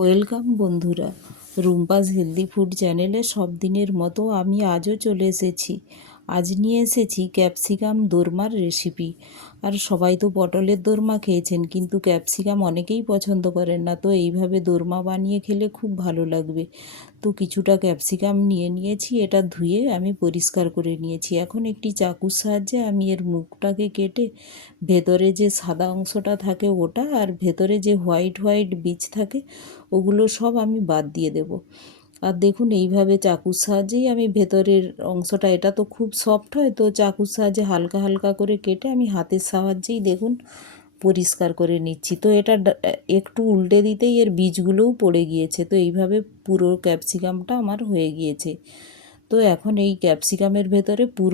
Welcome বন্ধুরা, Rumpa's healthy food চ্যানেলে সব দিনের মতো আমি আজও চলে এসেছি। আজ নিয়ে এসেছি ক্যাপসিকাম দোরমার রেসিপি। আর সবাই তো পটলের দোরমা খেয়েছেন, কিন্তু ক্যাপসিকাম অনেকেই পছন্দ করেন না, তো এইভাবে দোরমা বানিয়ে খেলে খুব ভালো লাগবে। তো কিছুটা ক্যাপসিকাম নিয়ে নিয়েছি, এটা ধুয়ে আমি পরিষ্কার করে নিয়েছি। এখন একটি চাকুর সাহায্যে আমি এর মুখটাকে কেটে ভেতরে যে সাদা অংশটা থাকে ওটা, আর ভেতরে যে হোয়াইট হোয়াইট বীজ থাকে ওগুলো সব আমি বাদ দিয়ে দেব। আর দেখুন এইভাবে চাকুর সাহায্যেই আমি ভেতরের অংশটা, এটা তো খুব সফট হয়, তো চাকুর সাহায্যে হালকা হালকা করে কেটে আমি হাতের সাহায্যেই দেখুন পরিষ্কার করে নিচ্ছি। তো এটা একটু উল্টে দিতেই এর বীজগুলোও পড়ে গিয়েছে। তো এইভাবে পুরো ক্যাপসিকামটা আমার হয়ে গিয়েছে। তো এখন এই ক্যাপসিকামের ভেতরে পুর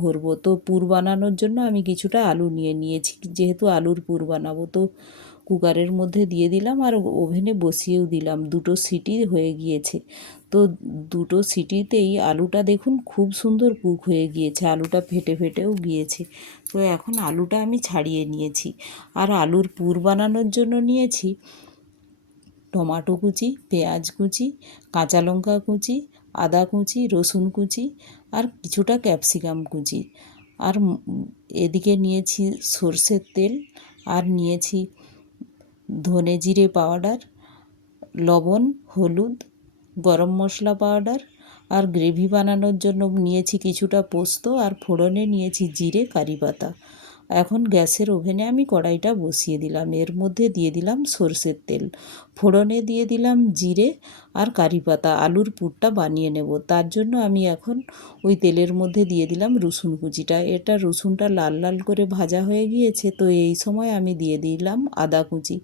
ভরবো। তো পুর বানানোর জন্য আমি কিছুটা আলু নিয়ে নিয়েছি, যেহেতু আলুর পুর বানাবো। তো কুকারের মধ্যে দিয়ে দিলাম আর ওভেনে বসিয়েও দিলাম। দুটো সিটি হয়ে গিয়েছে। তো দুটো সিটিতেই আলুটা দেখুন খুব সুন্দর কুক হয়ে গিয়েছে, আলুটা ফেটে ফেটেও গিয়েছে। তো এখন আলুটা আমি ছাড়িয়ে নিয়েছি। আর আলুর পুর বানানোর জন্য নিয়েছি টমাটো কুচি, পেঁয়াজ কুচি, কাঁচা লঙ্কা কুচি, আদা কুচি, রসুন কুচি, আর কিছুটা ক্যাপসিকাম কুচি। আর এদিকে নিয়েছি সর্ষের তেল, আর নিয়েছি ধনে জিরে পাউডার, লবণ, হলুদ, গরম মশলা পাউডার, আর গ্রেভি বানানোর জন্য নিয়েছি কিছুটা পোস্ত, আর ফোড়নে নিয়েছি জিরে, কারি পাতা। এখন গ্যাসের ওভেনে আমি কড়াইটা বসিয়ে দিলাম, এর মধ্যে দিয়ে দিলাম সর্ষের তেল, ফোড়নে দিয়ে দিলাম জিরে আর কারি পাতা। আলুর পুরটা বানিয়ে নেব, তার জন্য আমি এখন ওই তেলের মধ্যে দিয়ে দিলাম রসুন কুচিটা। এটা রসুনটা লাল লাল করে ভাজা হয়ে গিয়েছে, তো এই সময় আমি দিয়ে দিলাম আদা কুচি।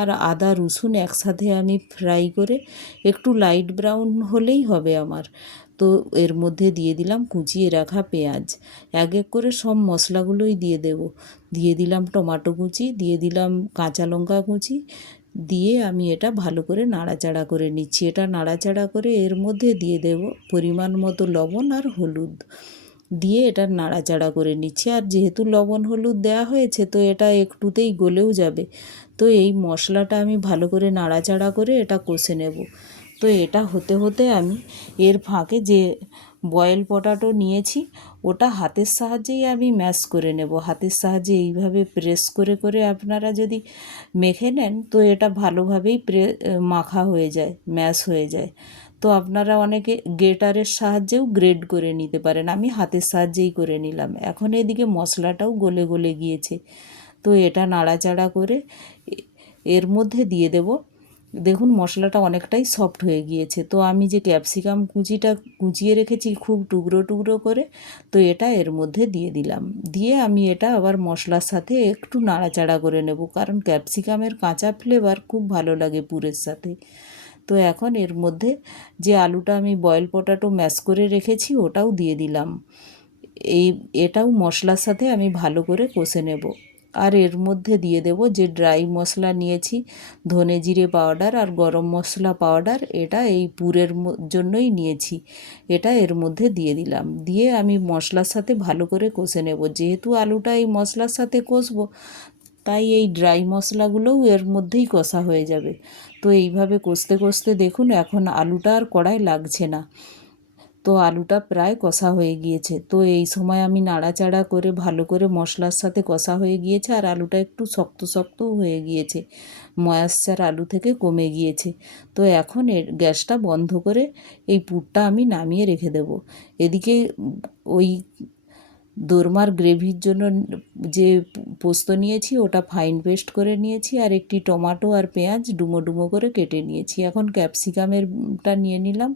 আর আদা রসুন একসাথে আমি ফ্রাই করে একটু লাইট ব্রাউন হলেই হবে আমার। তো এর মধ্যে দিয়ে দিলাম কুচিয়ে রাখা পেঁয়াজ। এক এক করে সব মশলাগুলোই দিয়ে দেব। দিয়ে দিলাম টমেটো কুচি, দিয়ে দিলাম কাঁচা লঙ্কা কুচি, দিয়ে আমি এটা ভালো করে নাড়াচাড়া করে নিচ্ছি। এটা নাড়াচাড়া করে এর মধ্যে দিয়ে দেব পরিমাণ মতো লবণ আর হলুদ, দিয়ে এটা নাড়াচাড়া করে নিচ্ছি। আর যেহেতু লবণ হলুদ দেওয়া হয়েছে, তো এটা একটুতেই গলেও যাবে। তো এই মশলাটা আমি ভালো করে নাড়াচাড়া করে এটা কষে নেব। তো এটা হতে হতে আমি এর ফাঁকে যে বয়েল পটাটো নিয়েছি ওটা হাতের সাহায্যেই আমি ম্যাশ করে নেব। হাতের সাহায্যে এইভাবে প্রেস করে করে আপনারা যদি মেখে নেন, তো এটা ভালোভাবেই মাখা হয়ে যায়, ম্যাশ হয়ে যায়। তো আপনারা অনেকে গ্রেটারের সাহায্যেও গ্রেড করে নিতে পারেন, আমি হাতের সাহায্যেই করে নিলাম। এখন এদিকে মশলাটাও গলে গলে গিয়েছে। তো এটা নাড়াচাড়া করে এর মধ্যে দিয়ে দেব। দেখুন মশলাটা অনেকটাই সফট হয়ে গিয়েছে। তো আমি যে ক্যাপসিকাম কুচিটা কুচিয়ে রেখেছি খুব টুকরো টুকরো করে, তো এটা এর মধ্যে দিয়ে দিলাম। দিয়ে আমি এটা আবার মশলার সাথে একটু নাড়াচাড়া করে নেব, কারণ ক্যাপসিকামের কাঁচা ফ্লেভার খুব ভালো লাগে পুরের সাথে। তো এখন এর মধ্যে যে আলুটা আমি বয়েল পটাটো ম্যাশ করে রেখেছি ওটাও দিয়ে দিলাম। এটাও মশলার সাথে আমি ভালো করে কষে নেব। আর এর মধ্যে দিয়ে দেব যে ড্রাই মশলা নিয়েছি, ধনে জিরে পাউডার আর গরম মশলা পাউডার, এটা এই পুরের জন্যই নিয়েছি। এটা এর মধ্যে দিয়ে দিলাম, দিয়ে আমি মশলার সাথে ভালো করে কষে নেব। যেহেতু আলুটা এই মশলার সাথে কষবো, তাই এই ড্রাই মশলাগুলোও এর মধ্যেই কষা হয়ে যাবে। তো এইভাবে কষতে কষতে দেখুন এখন আলুটা আর কড়ায় লাগছে না। তো আলুটা প্রায় কষা হয়ে গিয়েছে। তো এই সময় আমি নাড়াচাড়া করে ভালো করে মশলার সাথে কষা হয়ে গিয়েছে, আর আলুটা একটু শক্ত শক্তও হয়ে গিয়েছে, ময়েশ্চার আলু থেকে কমে গিয়েছে। তো এখন গ্যাসটা বন্ধ করে এই পুরটা আমি নামিয়ে রেখে দেব। এদিকে ওই দোরমার গ্রেভির জন্য যে পোস্ত নিয়েছি ওটা ফাইন পেস্ট করে নিয়েছি, আর একটি টমেটো আর পেঁয়াজ ডুমো ডুমো করে কেটে নিয়েছি। এখন ক্যাপসিকামেরটা নিয়ে নিলাম,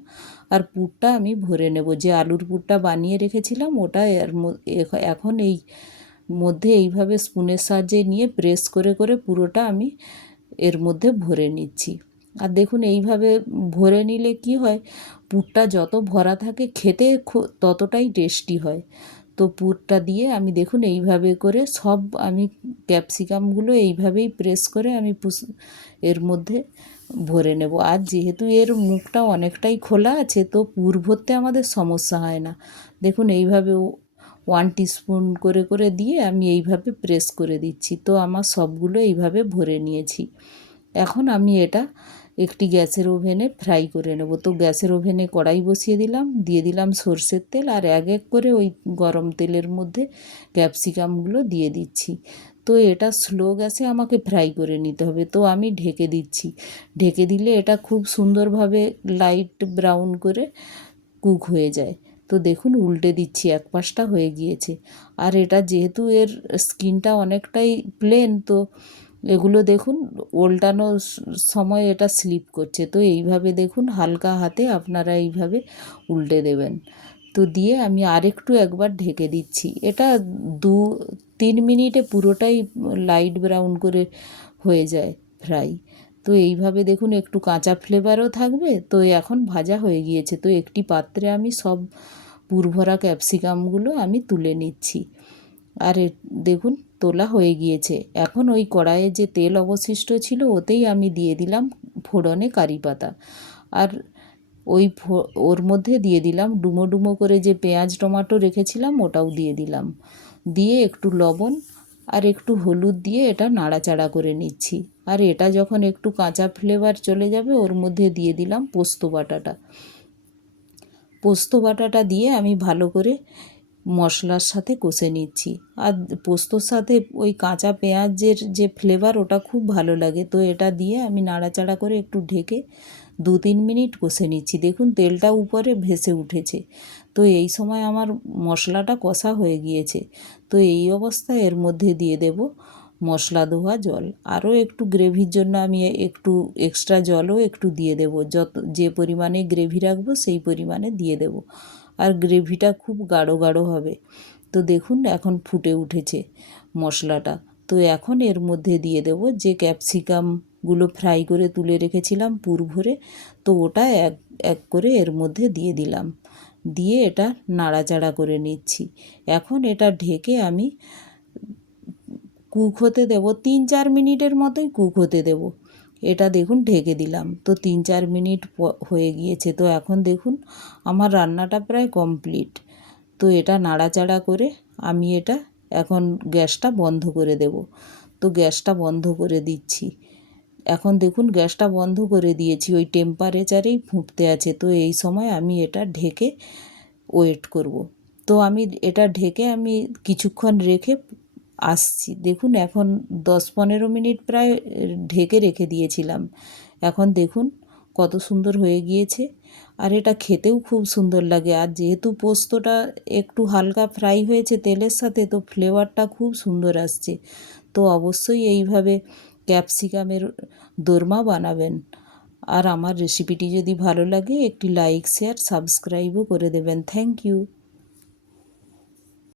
আর পুরটা আমি ভরে নেব। যে আলুর পুরটা বানিয়ে রেখেছিলাম ওটা এখন এই মধ্যে এইভাবে স্পুনের সাহায্যে নিয়ে প্রেস করে করে পুরোটা আমি এর মধ্যে ভরে নিচ্ছি। আর দেখুন এইভাবে ভরে নিলে কি হয়, পুরটা যত ভরা থাকে খেতে ততটাই টেস্টি হয়। তো পুরটা দিয়ে আমি দেখুন এইভাবে করে সব আমি ক্যাপসিকামগুলো এইভাবেই প্রেস করে আমি এর মধ্যে ভরে নেব। আর যেহেতু এর মুখটা অনেকটাই খোলা আছে, তো পুর ভরতে আমাদের সমস্যা হয় না। দেখুন এইভাবে 1 টিস্পুন করে করে দিয়ে আমি এইভাবে প্রেস করে দিচ্ছি। তো আমার সবগুলো এইভাবে ভরে নিয়েছি। এখন আমি এটা একটি গ্যাসের ওভেনে ফ্রাই করে নেব। তো গ্যাসের ওভেনে কড়াই বসিয়ে দিলাম, দিয়ে দিলাম সর্ষের তেল, আর এক এক করে ওই গরম তেলের মধ্যে ক্যাপসিকামগুলো দিয়ে দিচ্ছি। তো এটা স্লো গ্যাসে আমাকে ফ্রাই করে নিতে হবে। তো আমি ঢেকে দিচ্ছি। ঢেকে দিলে এটা খুব সুন্দরভাবে লাইট ব্রাউন করে কুক হয়ে যায়। তো দেখুন উল্টে দিচ্ছি, এক পাশটা হয়ে গিয়েছে। আর এটা যেহেতু এর স্কিনটা অনেকটাই প্লেন, তো এগুলো দেখুন উল্টানো সময় এটা স্লিপ করছে। তো এইভাবে দেখুন হালকা হাতে আপনারা এইভাবে উল্টে দেবেন। তো দিয়ে আমি আরেকটু একবার ঢেকে দিচ্ছি। এটা 2-3 মিনিটে পুরোটাই লাইট ব্রাউন করে হয়ে যায় ফ্রাই। তো এইভাবে দেখুন একটু কাঁচা ফ্লেভারও থাকবে। তো এখন ভাজা হয়ে গিয়েছে। তো একটি পাত্রে আমি সব পুরভরা ক্যাপসিকামগুলো আমি তুলে নিচ্ছি। আর দেখুন তোলা হয়ে গিয়েছে। এখন ওই কড়াইয়ে যে তেল অবশিষ্ট ছিল ওতেই আমি দিয়ে দিলাম ফোড়নে কারি পাতা। আর ওই ওর মধ্যে দিয়ে দিলাম ডুমো ডুমো করে যে পেঁয়াজ টমাটো রেখেছিলাম ওটাও দিয়ে দিলাম। দিয়ে একটু লবণ আর একটু হলুদ দিয়ে এটা নাড়াচাড়া করে নিচ্ছি। আর এটা যখন একটু কাঁচা ফ্লেভার চলে যাবে ওর মধ্যে দিয়ে দিলাম পোস্ত বাটাটা। পোস্ত বাটাটা দিয়ে আমি ভালো করে মশলার সাথে কষে নিচ্ছি। আর পোস্তর সাথে ওই কাঁচা পেঁয়াজের যে ফ্লেভার ওটা খুব ভালো লাগে। তো এটা দিয়ে আমি নাড়াচাড়া করে একটু ঢেকে 2-3 মিনিট কষে নিচ্ছি। দেখুন তেলটা উপরে ভেসে উঠেছে। তো এই সময় আমার মশলাটা কষা হয়ে গিয়েছে। তো এই অবস্থায় এর মধ্যে দিয়ে দেব মশলা ধোয়া জল। আরও একটু গ্রেভির জন্য আমি একটু এক্সট্রা জলও একটু দিয়ে দেব। যে পরিমাণে গ্রেভি রাখবো সেই পরিমাণে দিয়ে দেব। আর গ্রেভিটা খুব গাঢ় গাঢ় হবে। তো দেখুন এখন ফুটে উঠেছে মশলাটা। তো এখন এর মধ্যে দিয়ে দেব যে ক্যাপসিকামগুলো ফ্রাই করে তুলে রেখেছিলাম পুর ভরে। তো ওটা এক এক করে এর মধ্যে দিয়ে দিলাম। দিয়ে এটা নাড়াচাড়া করে নিচ্ছি। এখন এটা ঢেকে আমি কুক হতে দেব, 3-4 মিনিটের মতোই কুক হতে দেব। এটা দেখুন ঢেকে দিলাম। তো 3-4 মিনিট হয়ে গিয়েছে। তো এখন দেখুন আমার রান্নাটা প্রায় কমপ্লিট। তো এটা নাড়াচাড়া করে আমি এটা এখন গ্যাসটা বন্ধ করে দেব। তো গ্যাসটা বন্ধ করে দিচ্ছি। এখন দেখুন গ্যাসটা বন্ধ করে দিয়েছি, ওই টেম্পারেচারেই ফুটতে আছে। তো এই সময় আমি এটা ঢেকে ওয়েট করব। তো আমি এটা ঢেকে আমি কিছুক্ষণ রেখে আসছি। দেখুন এখন 10-15 মিনিট প্রায় ঢেকে রেখে দিয়েছিলাম। এখন দেখুন কত সুন্দর হয়ে গিয়েছে। আর এটা খেতেও খুব সুন্দর লাগে। আর যেহেতু পোস্তটা একটু হালকা ফ্রাই হয়েছে তেলের সাথে, তো ফ্লেভারটা খুব সুন্দর আসছে। তো অবশ্যই এইভাবে ক্যাপসিকামের দোরমা বানাবেন। আর আমার রেসিপিটি যদি ভালো লাগে একটি লাইক শেয়ার সাবস্ক্রাইবও করে দেবেন। Thank you.